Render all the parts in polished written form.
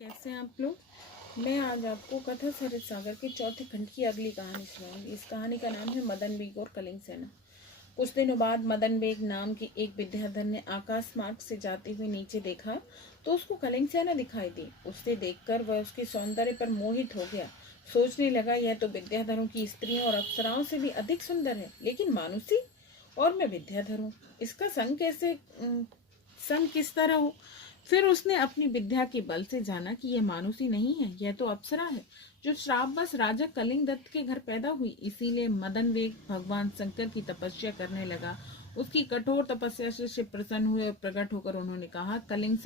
कैसे हैं आप लोग। मैं आज आपको कथा सरित सागर के चौथे खंड की अगली कहानी सुनाऊंगी। इस कहानी का नाम है मदन बेग और कलिंग सेना। कुछ दिनों बाद मदन बेग नाम के एक विद्याधर ने आकाश मार्ग से जाते हुए नीचे देखा तो उसको कलिंग सेना दिखाई दी। उसे देखकर वह उसके सौंदर्य पर मोहित हो गया। सोचने लगा, यह तो विद्याधरों की स्त्रियों और अप्सराओं से भी अधिक सुंदर है, लेकिन मानुसी और मैं विद्याधर हूँ, इसका संग किस तरह हो। फिर उसने अपनी विद्या के बल से जाना कि यह मानुसी नहीं है, यह तो अप्सरा है, जो श्रापवश राजा कलिंग दत्त के घर पैदा हुई। इसीलिए मदन वेग भगवान शंकर की तपस्या करने लगा। उसकी कठोर तपस्या से शिव प्रसन्न हुए और प्रकट होकर उन्होंने कहा, कलिंग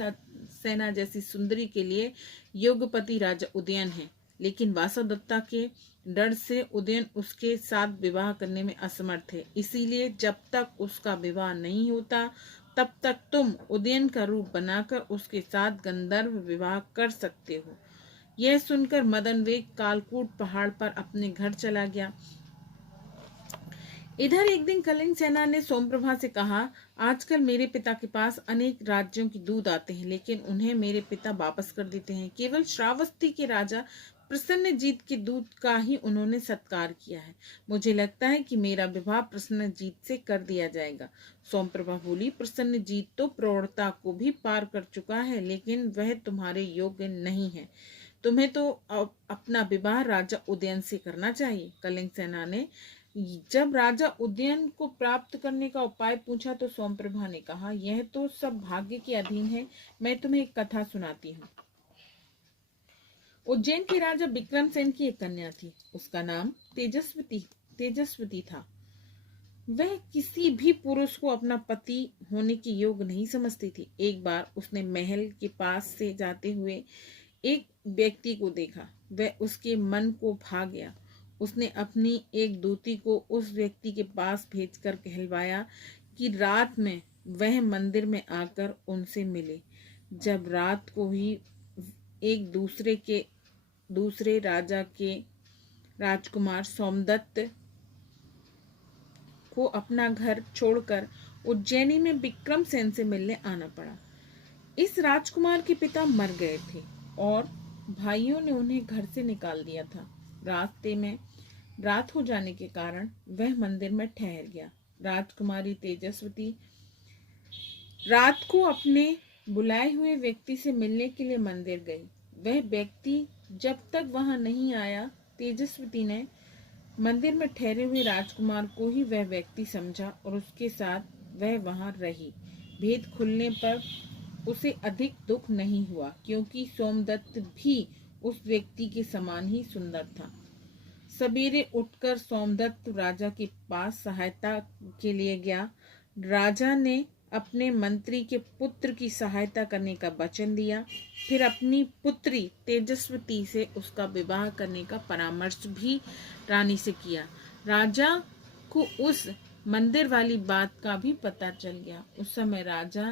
सेना जैसी सुंदरी के लिए योगपति राजा उदयन है, लेकिन वासवदत्ता के डर से उदयन उसके साथ विवाह करने में असमर्थ है। इसीलिए जब तक उसका विवाह नहीं होता तब तक तुम उदयन का रूप बनाकर उसके साथ गंधर्व विवाह कर सकते हो। यह सुनकर मदन वेग कालकूट पहाड़ पर अपने घर चला गया। इधर एक दिन कलिंग सेना ने सोमप्रभा से कहा, आजकल मेरे पिता के पास अनेक राज्यों की दूत आते हैं, लेकिन उन्हें मेरे पिता वापस कर देते हैं। केवल श्रावस्ती के राजा प्रसन्नजीत के दूत का ही उन्होंने सत्कार किया है। मुझे लगता है कि मेरा विवाह प्रसन्नजीत से कर दिया जाएगा। सोमप्रभा बोली, प्रसन्नजीत तो प्रौढ़ता को भी पार कर चुका है, लेकिन वह तुम्हारे योग्य नहीं है। तुम्हें तो अपना विवाह राजा उदयन से करना चाहिए। कलिंग सेना ने जब राजा उदयन को प्राप्त करने का उपाय पूछा तो सोमप्रभा ने कहा, यह तो सब भाग्य के अधीन है। मैं तुम्हें एक कथा सुनाती हूँ। उज्जैन के राजा विक्रमसेन की एक कन्या थी। उसका नाम तेजस्वती था। वह किसी भी पुरुष को अपना पति होने के योग्य नहीं समझती थी। एक बार उसने महल के पास से जाते हुए एक व्यक्ति को देखा। वह उसके मन को भा गया। उसने अपनी एक दूती को उस व्यक्ति के पास भेजकर कहलवाया कि रात में वह मंदिर में आकर उनसे मिले। जब रात को ही एक दूसरे राजा के राजकुमार सोमदत्त को अपना घर छोड़कर उज्जैनी में विक्रमसेन से मिलने आना पड़ा। इस राजकुमार के पिता मर गए थे और भाइयों ने उन्हें घर से निकाल दिया था। रास्ते में रात हो जाने के कारण वह मंदिर में ठहर गया। राजकुमारी तेजस्वती रात को अपने बुलाए हुए व्यक्ति से मिलने के लिए मंदिर गई। वह व्यक्ति जब तक वहां नहीं आया, तेजस्वती ने मंदिर में ठहरे हुए राजकुमार को ही वह व्यक्ति समझा और उसके साथ वह वहां रही। भेद खुलने पर उसे अधिक दुख नहीं हुआ, क्योंकि सोमदत्त भी उस व्यक्ति के समान ही सुंदर था। सवेरे उठकर सोमदत्त राजा के पास सहायता के लिए गया। राजा ने अपने मंत्री के पुत्र की सहायता करने का वचन दिया। फिर अपनी पुत्री तेजस्वती से उसका विवाह करने का परामर्श भी रानी से किया। राजा को उस मंदिर वाली बात का भी पता चल गया। उस समय राजा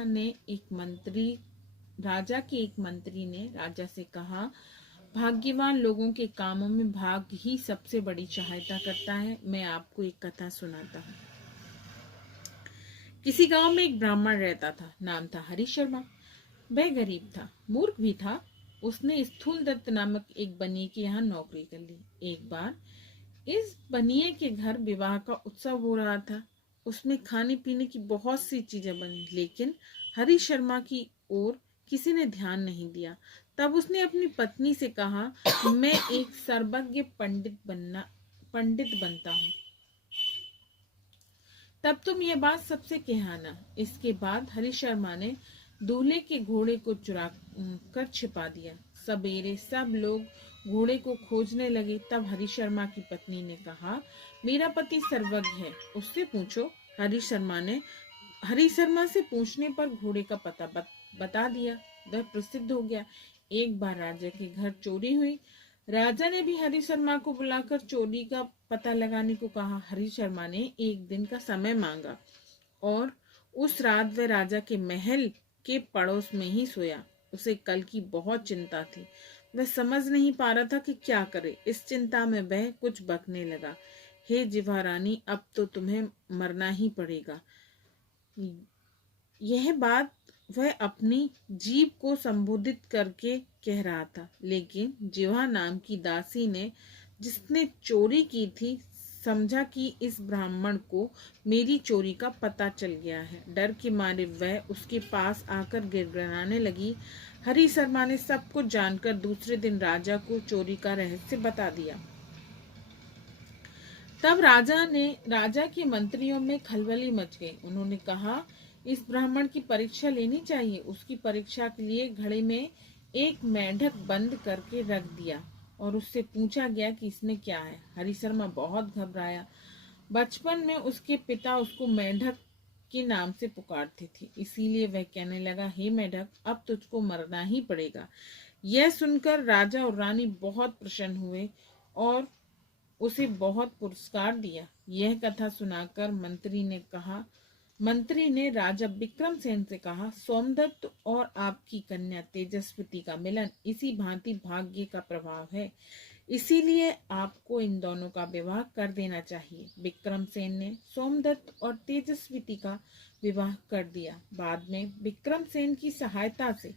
के एक मंत्री ने राजा से कहा, भाग्यवान लोगों के कामों में भाग्य ही सबसे बड़ी सहायता करता है। मैं आपको एक कथा सुनाता हूँ। किसी गांव में एक ब्राह्मण रहता था। नाम था हरि शर्मा। वह गरीब था, मूर्ख भी था। उसने स्थूल दत्त नामक एक बनिए के यहाँ नौकरी कर ली। एक बार इस बनिए के घर विवाह का उत्सव हो रहा था। उसमें खाने पीने की बहुत सी चीजें बनी, लेकिन हरि शर्मा की ओर किसी ने ध्यान नहीं दिया। तब उसने अपनी पत्नी से कहा, मैं एक सर्वज्ञ पंडित बनता हूँ, तब तुम ये बात सबसे कहना। इसके बाद हरि शर्मा ने दूल्हे के घोड़े को चुरा कर छिपा दिया। सवेरे सब लोग घोड़े को खोजने लगे। तब हरि शर्मा की पत्नी ने कहा, मेरा पति सर्वज्ञ है, उससे पूछो। हरि शर्मा से पूछने पर घोड़े का पता बता दिया। वह प्रसिद्ध हो गया। एक बार राजा के घर चोरी हुई। राजा ने भी हरि शर्मा को बुलाकर चोरी का पता लगाने को कहा। हरि शर्मा ने एक दिन का समय मांगा और उस रात वह राजा के महल के पड़ोस में ही सोया। उसे कल की बहुत चिंता थी। वह समझ नहीं पा रहा था कि क्या करे। इस चिंता में वह कुछ बकने लगा, हे जिवा रानी, अब तो तुम्हें मरना ही पड़ेगा। यह बात वह अपनी जीभ को संबोधित करके कह रहा था, लेकिन जिह्वा नाम की दासी ने, जिसने चोरी की थी, समझा कि इस ब्राह्मण को मेरी चोरी का पता चल गया है। डर के मारे वह उसके पास आकर गिड़गिड़ाने लगी। हरी शर्मा ने सब कुछ जानकर दूसरे दिन राजा को चोरी का रहस्य बता दिया। तब राजा के मंत्रियों में खलबली मच गई। उन्होंने कहा, इस ब्राह्मण की परीक्षा लेनी चाहिए। उसकी परीक्षा के लिए घड़े में एक मेंढक बंद करके रख दिया और उससे पूछा गया कि इसमें क्या है। हरी शर्मा बहुत घबराया। बचपन में उसके पिता उसको मेंढक के नाम से पुकारते थे, इसीलिए वह कहने लगा, हे मेंढक, अब तुझको मरना ही पड़ेगा। यह सुनकर राजा और रानी बहुत प्रसन्न हुए और उसे बहुत पुरस्कार दिया। यह कथा सुनाकर मंत्री ने राजा विक्रमसेन से कहा, सोमदत्त और आपकी कन्या तेजस्विती का मिलन इसी भांति भाग्य का प्रभाव है, इसीलिए आपको इन दोनों का विवाह कर देना चाहिए। विक्रमसेन ने सोमदत्त और तेजस्विती का विवाह कर दिया। बाद में विक्रमसेन की सहायता से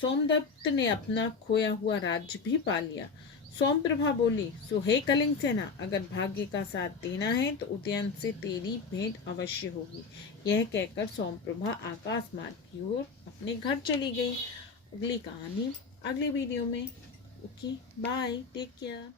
सोमदत्त ने अपना खोया हुआ राज्य भी पा लिया। सोमप्रभा बोली, सो हे कलिंग सेना, अगर भाग्य का साथ देना है तो उदयन से तेरी भेंट अवश्य होगी। यह कहकर सोमप्रभा आकाश मार्ग की ओर अपने घर चली गई। अगली कहानी अगले वीडियो में। Okay, bye, take care.